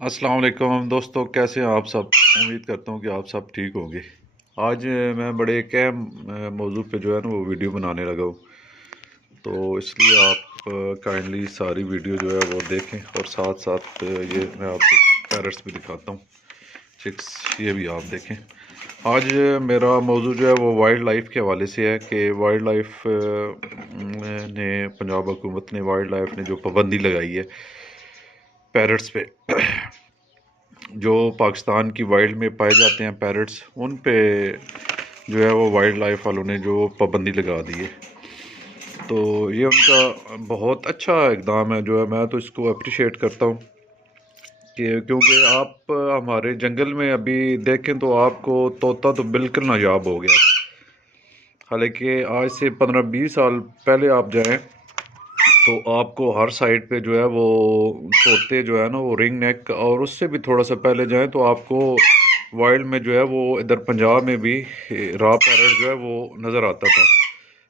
अस्सलाम वालेकुम दोस्तों, कैसे हैं आप सब। उम्मीद करता हूँ कि आप सब ठीक होंगे। आज मैं बड़े एक अहम मौजू पे जो है ना वो वीडियो बनाने लगा हूँ, तो इसलिए आप काइंडली सारी वीडियो जो है वो देखें और साथ साथ ये मैं आपको पैरट्स भी दिखाता हूँ, चिक्स, ये भी आप देखें। आज मेरा मौजू जो है वो वाइल्ड लाइफ के हवाले से है कि वाइल्ड लाइफ ने पंजाब हुकूमत ने वाइल्ड लाइफ ने जो पाबंदी लगाई है पैरट्स पे, जो पाकिस्तान की वाइल्ड में पाए जाते हैं पैरट्स, उन पे जो है वो वाइल्ड लाइफ वालों ने जो पाबंदी लगा दी है। तो ये उनका बहुत अच्छा इक़दाम है, जो है मैं तो इसको अप्रिशिएट करता हूँ कि क्योंकि आप हमारे जंगल में अभी देखें तो आपको तोता तो बिल्कुल नायाब हो गया। हालांकि आज से 15-20 साल पहले आप जाएं तो आपको हर साइड पे जो है वो तोते जो है ना वो रिंग नेक, और उससे भी थोड़ा सा पहले जाएं तो आपको वाइल्ड में जो है वो इधर पंजाब में भी रॉ पैरट जो है वो नज़र आता था।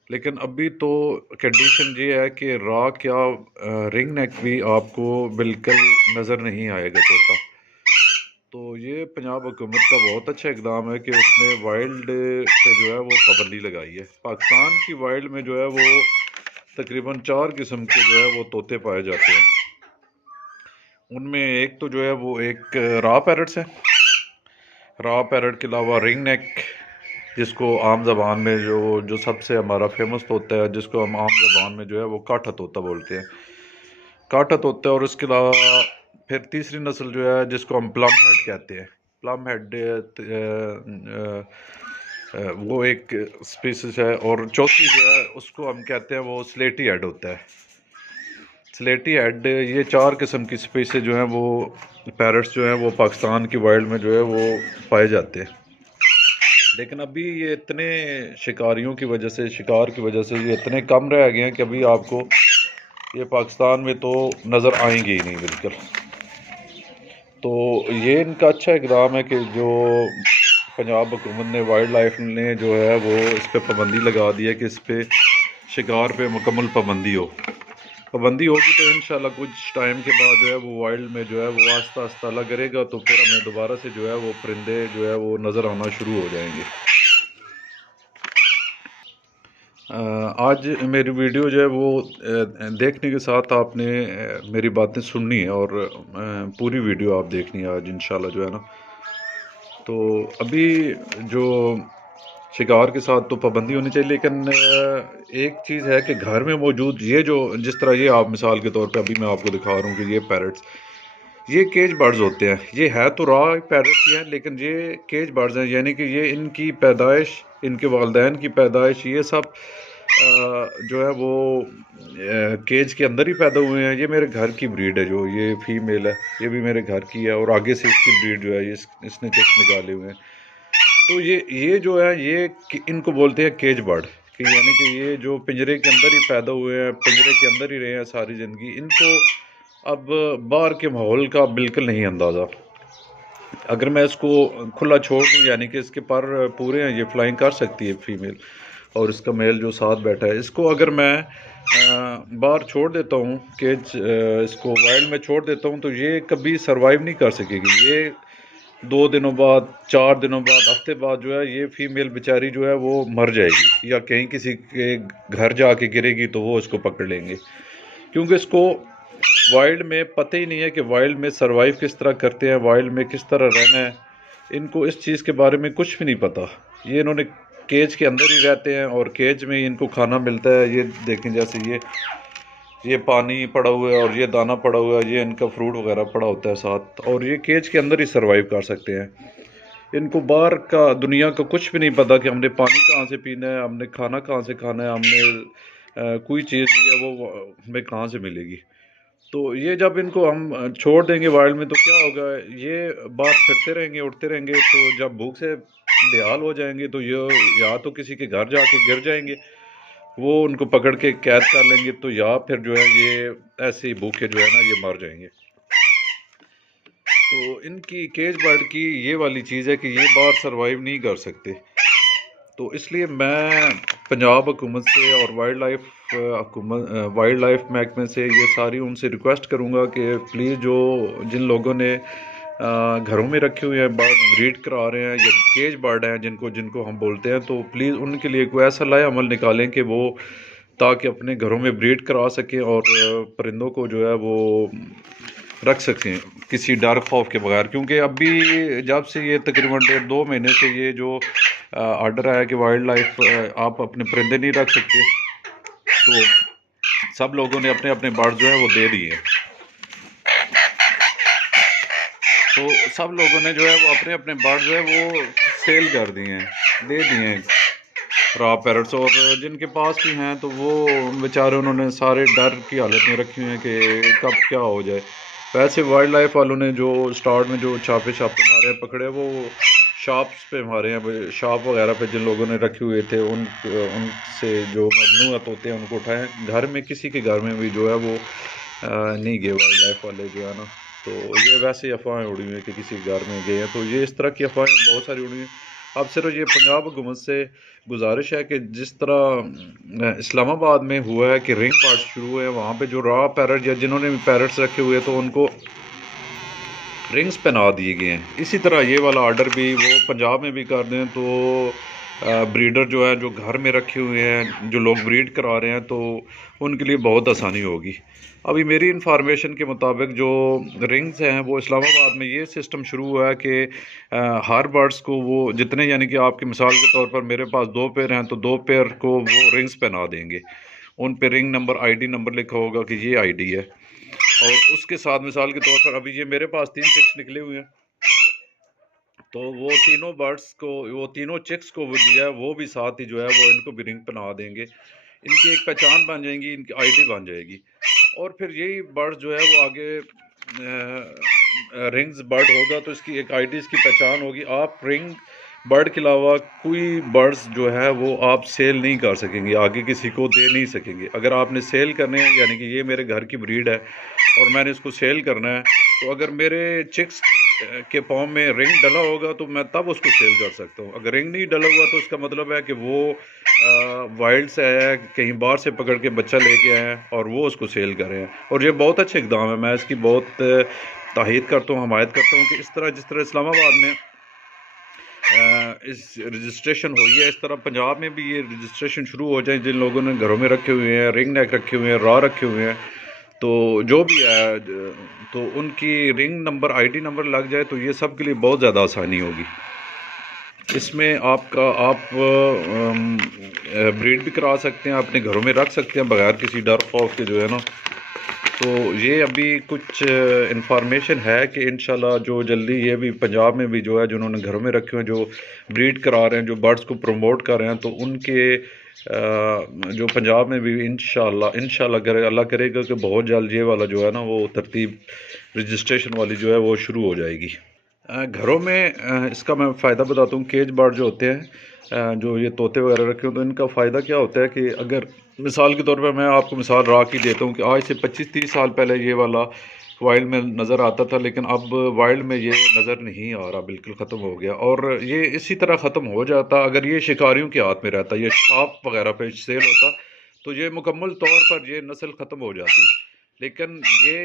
लेकिन अभी तो कंडीशन ये है कि रॉ क्या रिंग नेक भी आपको बिल्कुल नज़र नहीं आएगा तोता। तो ये पंजाब हुकूमत का बहुत अच्छा इक़दाम है कि उसने वाइल्ड पे जो है वो पाबंदी लगाई है। पाकिस्तान की वाइल्ड में जो है वो तकरीबन 4 किस्म के जो है वो तोते पाए जाते हैं। उनमें एक तो जो है वो एक रॉ पैरट्स है, रॉ पैरट के अलावा रिंग नेक, जिसको आम ज़बान में जो जो सबसे हमारा फेमस तोता है, जिसको हम आम ज़बान में जो है वो काठा तोता बोलते हैं, काठा तोता है। और उसके अलावा फिर तीसरी नस्ल जो है जिसको हम प्लम हेड कहते हैं, प्लम हेड वो एक स्पीसीज है। और चौथी जो है उसको हम कहते हैं वो स्लेटी हेड होता है, स्लेटी हेड। ये 4 किस्म की स्पीसीज जो हैं वो पैरट्स जो हैं वो पाकिस्तान की वाइल्ड में जो है वो पाए जाते हैं। लेकिन अभी ये इतने शिकारियों की वजह से, शिकार की वजह से ये इतने कम रह गए हैं कि अभी आपको ये पाकिस्तान में तो नज़र आएंगे ही नहीं बिल्कुल। तो ये इनका अच्छा इक़दाम है कि जो पंजाब हुकूमत ने, वाइल्ड लाइफ ने जो है वो इस पर पाबंदी लगा दी है कि इस पर शिकार पे मुकम्मल पाबंदी होगी। तो इंशाल्लाह कुछ टाइम के बाद जो है वो वाइल्ड में जो है वो आस्ता आस्ता लग करेगा, तो फिर हमें दोबारा से जो है वो परिंदे जो है वो नज़र आना शुरू हो जाएंगे। आज मेरी वीडियो जो है वो देखने के साथ आपने मेरी बातें सुननी है और पूरी वीडियो आप देखनी है आज इंशाल्लाह जो है ना। तो अभी जो शिकार के साथ तो पाबंदी होनी चाहिए, लेकिन एक चीज़ है कि घर में मौजूद ये जो, जिस तरह ये आप मिसाल के तौर पे अभी मैं आपको दिखा रहा हूँ कि ये पैरट्स, ये केज बर्ड्स होते हैं। ये है तो रॉ पैरट्स ही हैं, लेकिन ये केज बर्ड्स हैं, यानी कि ये इनकी पैदाइश, इनके वालिदैन की पैदाइश, ये सब जो है वो केज के अंदर ही पैदा हुए हैं। ये मेरे घर की ब्रीड है, जो ये फीमेल है ये भी मेरे घर की है, और आगे से इसकी ब्रीड जो है ये इसने चिक्स निकाले हुए हैं। तो ये जो है ये इनको बोलते हैं केज बर्ड, कि यानी कि ये जो पिंजरे के अंदर ही पैदा हुए हैं, पिंजरे के अंदर ही रहे हैं सारी ज़िंदगी। इनको अब बाहर के माहौल का बिल्कुल नहीं अंदाज़ा। अगर मैं इसको खुला छोड़ दूँ, यानी कि इसके पर पूरे हैं, ये फ्लाइंग कर सकती है फीमेल, और इसका मेल जो साथ बैठा है, इसको अगर मैं बाहर छोड़ देता हूँ केज, इसको वाइल्ड में छोड़ देता हूँ, तो ये कभी सरवाइव नहीं कर सकेगी। ये 2 दिनों बाद, 4 दिनों बाद, हफ्ते बाद जो है ये फीमेल बेचारी जो है वो मर जाएगी, या कहीं किसी के घर जाके गिरेगी तो वो इसको पकड़ लेंगे, क्योंकि इसको वाइल्ड में पता ही नहीं है कि वाइल्ड में सरवाइव किस तरह करते हैं, वाइल्ड में किस तरह रहना है। इनको इस चीज़ के बारे में कुछ भी नहीं पता। ये इन्होंने केज के अंदर ही रहते हैं और केज में ही इनको खाना मिलता है। ये देखें, जैसे ये पानी पड़ा हुआ है और ये दाना पड़ा हुआ है, ये इनका फ्रूट वगैरह पड़ा होता है साथ, और ये केज के अंदर ही सर्वाइव कर सकते हैं। इनको बाहर का, दुनिया का कुछ भी नहीं पता कि हमने पानी कहाँ से पीना है, हमने खाना कहाँ से खाना है, हमने कोई चीज़ जो है वो हमें कहाँ से मिलेगी। तो ये जब इनको हम छोड़ देंगे वाइल्ड में, तो क्या होगा, ये बाहर फिरते रहेंगे, उड़ते रहेंगे, तो जब भूख से बेहाल हो जाएंगे तो ये या तो किसी के घर जाके गिर जाएंगे, वो उनको पकड़ के कैद कर लेंगे, तो या फिर जो है ये ऐसे ही भूखे जो है ना ये मर जाएंगे। तो इनकी केज बर्ड की ये वाली चीज़ है कि ये बाहर सरवाइव नहीं कर सकते। तो इसलिए मैं पंजाब हुकूमत से और वाइल्ड लाइफ महकमे से ये सारी उनसे रिक्वेस्ट करूँगा कि प्लीज़ जो जिन लोगों ने घरों में रखे हुए हैं बर्ड ब्रीड करा रहे हैं या केज बर्ड हैं जिनको हम बोलते हैं, तो प्लीज़ उनके लिए कोई ऐसा लाए अमल निकालें कि वो ताकि अपने घरों में ब्रीड करा सकें और परिंदों को जो है वो रख सकें किसी डर खौफ के बगैर। क्योंकि अभी जब से ये तकरीबन 1.5-2 महीने से ये जो आर्डर आया कि वाइल्ड लाइफ आप अपने परिंदे नहीं रख सकते, तो सब लोगों ने अपने अपने बर्ड जो है वो दे दिए। तो सब लोगों ने जो है वो अपने अपने बर्ड जो है वो सेल कर दिए हैं, दे दिए हैं रॉ पैरट्स। और जिनके पास भी हैं तो वो बेचारे उन्होंने सारे डर की हालत में रखी हुई हैं कि कब क्या हो जाए। वैसे वाइल्ड लाइफ वालों ने जो स्टार्ट में जो छापे मारे हैं पकड़े, वो शॉप्स पे मारे हैं, शॉप वगैरह पे जिन लोगों ने रखे हुए थे उनसे जो ममनूअत होते हैं उनको उठाएं। घर में किसी के घर में भी जो है वो नहीं गए वाइल्ड लाइफ वाले जो है ना। तो ये वैसे ही अफवाहें उड़ी हुई हैं कि किसी घर में गए हैं, तो ये इस तरह की अफवाहें बहुत सारी उड़ी हैं। अब सिर्फ ये पंजाब हुकूमत से गुजारिश है कि जिस तरह इस्लामाबाद में हुआ है कि रिंग बर्ड्स शुरू हुए हैं, वहाँ पे जो रॉ पैरट या जिन्होंने भी पैरट्स रखे हुए तो उनको रिंग्स पहना दिए गए हैं, इसी तरह ये वाला आर्डर भी वो पंजाब में भी कर दें तो ब्रीडर जो है जो घर में रखे हुए हैं, जो लोग ब्रीड करा रहे हैं, तो उनके लिए बहुत आसानी होगी। अभी मेरी इन्फॉर्मेशन के मुताबिक जो रिंग्स हैं वो इस्लामाबाद में ये सिस्टम शुरू हुआ है कि हर बर्ड्स को वो जितने, यानी कि आपकी मिसाल के तौर पर मेरे पास 2 पेयर हैं तो 2 पेयर को वो रिंग्स पहना देंगे। उन पे रिंग नंबर ID नंबर लिखा होगा कि ये ID है, और उसके साथ मिसाल के तौर पर अभी ये मेरे पास 3 चिक्स निकले हुए हैं, तो वो तीनों बर्ड्स को, वो तीनों चिक्स को वो दिया है, वो भी साथ ही जो है वो इनको भी रिंग पहना देंगे। इनकी एक पहचान बन जाएगी, इनकी ID बन जाएगी, और फिर यही बर्ड जो है वो आगे रिंग्स बर्ड होगा तो इसकी एक ID, इसकी पहचान होगी। आप रिंग बर्ड के अलावा कोई बर्ड्स जो है वो आप सेल नहीं कर सकेंगे, आगे किसी को दे नहीं सकेंगे। अगर आपने सेल करने हैं, यानी कि ये मेरे घर की ब्रीड है और मैंने इसको सेल करना है, तो अगर मेरे चिक्स के पाँव में रिंग डला होगा तो मैं तब उसको सेल कर सकता हूँ। अगर रिंग नहीं डला हुआ तो इसका मतलब है कि वो वाइल्ड से आया है, कहीं बाहर से पकड़ के बच्चा लेके आए हैं और वो उसको सेल कर रहे हैं। और ये बहुत अच्छे इक़दाम है, मैं इसकी बहुत ताहीद करता हूँ, हमायत करता हूँ कि जिस तरह इस्लामाबाद में इस रजिस्ट्रेशन हुई है, इस तरह पंजाब में भी ये रजिस्ट्रेशन शुरू हो जाए। जिन लोगों ने घरों में रखे हुए हैं, रिंग नेक रखे हुए हैं, रॉ रखे हुए हैं, तो जो भी है तो उनकी रिंग नंबर ID नंबर लग जाए तो ये सब के लिए बहुत ज़्यादा आसानी होगी। इसमें आप ब्रीड भी करा सकते हैं, अपने घरों में रख सकते हैं बगैर किसी डर खौफ के जो है ना। तो ये अभी कुछ इन्फॉर्मेशन है कि इंशाल्लाह जो जल्दी ये भी पंजाब में भी जो है जिन्होंने घरों में रखे हुए हैं, जो ब्रीड करा रहे हैं, जो बर्ड्स को प्रमोट कर रहे हैं, तो उनके जो पंजाब में भी इंशाल्लाह अल्लाह करेगा कि बहुत जल्द ये वाला जो है ना वो तरतीब रजिस्ट्रेशन वाली जो है वो शुरू हो जाएगी। घरों में इसका मैं फ़ायदा बताता हूँ। केज बर्ड जो होते हैं, जो ये तोते वगैरह रखे हो, तो इनका फ़ायदा क्या होता है कि अगर मिसाल के तौर पे मैं आपको मिसाल रॉ की देता हूँ कि आज से 25-30 साल पहले ये वाला वाइल्ड में नज़र आता था, लेकिन अब वाइल्ड में ये नज़र नहीं आ रहा, बिल्कुल ख़त्म हो गया। और ये इसी तरह ख़त्म हो जाता अगर ये शिकारियों के हाथ में रहता, ये शॉप वगैरह पे सेल होता, तो ये मुकम्मल तौर पर ये नस्ल ख़त्म हो जाती। लेकिन ये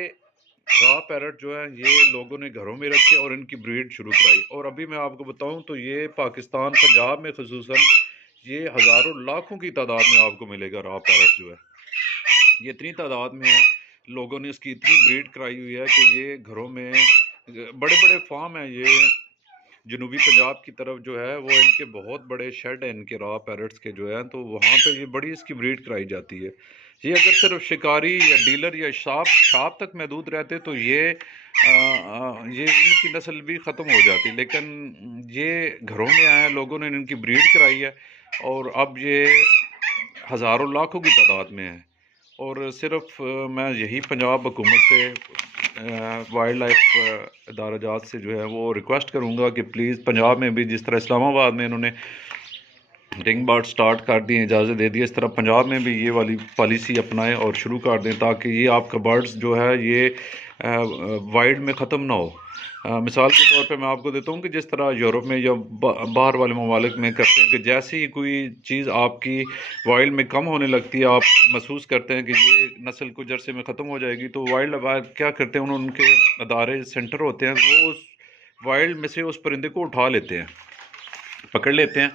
रॉ पैरट जो है ये लोगों ने घरों में रखे और इनकी ब्रीड शुरू कराई। और अभी मैं आपको बताऊं तो ये पाकिस्तान पंजाब में ख़ुसूसन ये हज़ारों लाखों की तादाद में आपको मिलेगा। रॉ पैरट जो है ये इतनी तादाद में है, लोगों ने इसकी इतनी ब्रीड कराई हुई है कि ये घरों में बड़े बड़े फार्म हैं। ये जनूबी पंजाब की तरफ जो है वो इनके बहुत बड़े शेड हैं इनके रॉ पैरट्स के जो है, तो वहाँ पे ये बड़ी इसकी ब्रीड कराई जाती है। ये अगर सिर्फ शिकारी या डीलर या शॉप तक महदूद रहते तो ये इनकी नस्ल भी ख़त्म हो जाती, लेकिन ये घरों में आए हैं, लोगों ने इनकी ब्रीड कराई है और अब ये हज़ारों लाखों की तादाद में है। और सिर्फ मैं यही पंजाब हुकूमत से वाइल्ड लाइफ इदाराजात से जो है वो रिक्वेस्ट करूँगा कि प्लीज़ पंजाब में भी जिस तरह इस्लामाबाद में इन्होंने रिंग बर्ड स्टार्ट कर दिए, इजाज़त दे दी, इस तरह पंजाब में भी ये वाली पॉलिसी अपनाएं और शुरू कर दें, ताकि ये आपका बर्ड्स जो है ये وائلڈ میں ختم نہ ہو۔ مثال کے طور پہ میں آپ کو دیتا ہوں کہ جس طرح یورپ میں یا باہر والے ممالک میں کرتے ہیں کہ جیسے ہی کوئی چیز آپ کی وائلڈ میں کم ہونے لگتی ہے، آپ محسوس کرتے ہیں کہ یہ نسل کچھ عرصے میں ختم ہو جائے گی، تو وائلڈ لائف کیا کرتے ہیں، ان کے ادارے سینٹر ہوتے ہیں، وہ اس وائلڈ میں سے اس پرندے کو اٹھا لیتے ہیں، پکڑ لیتے ہیں،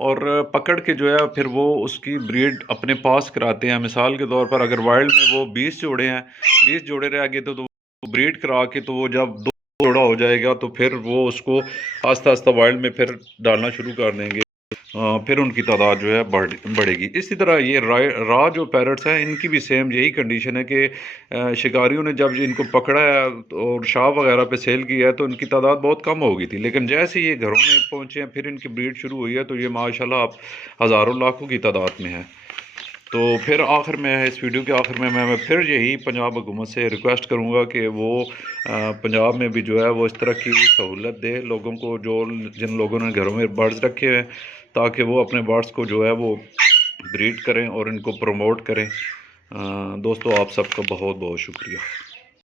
اور پکڑ کے جو ہے پھر وہ اس کی بریڈ اپنے پاس کراتے ہیں۔ مثال کے طور پر اگر وائلڈ میں وہ 20 جوڑے ہیں، 20 جوڑے رہ گئے تو وہ بریڈ کرا کے، تو وہ جب 2 جوڑا ہو جائے گا تو پھر وہ اس کو آہستہ آہستہ وائلڈ میں پھر ڈالنا شروع کر دیں گے، پھر ان کی تعداد جو ہے بڑھے گی۔ اسی طرح یہ راہ جو پیرٹس ہیں، ان کی بھی سیم یہی کنڈیشن ہے کہ شکاریوں نے جب ان کو پکڑا ہے اور شاپ وغیرہ پہ سیل کیا ہے تو ان کی تعداد بہت کم ہو گئی تھی، لیکن جیسے یہ گھروں میں پہنچے ہیں، پھر ان کی بریڈ شروع ہوئی ہے، تو یہ ماشاءاللہ اب ہزاروں لاکھوں کی تعداد میں ہے۔ تو پھر آخر میں اس ویڈیو کے آخر میں پھر یہی پنجاب حکومت سے ریکویسٹ کروں گا کہ وہ پنجاب میں بھی جو ہے وہ اس طرح کی سہولت دے لوگوں کو، جن لوگوں نے گھروں میں برڈز رکھے ہیں، تاکہ وہ اپنے برڈز کو جو ہے وہ بریڈ کریں اور ان کو پروموٹ کریں۔ دوستو، آپ سب کا بہت بہت شکریہ۔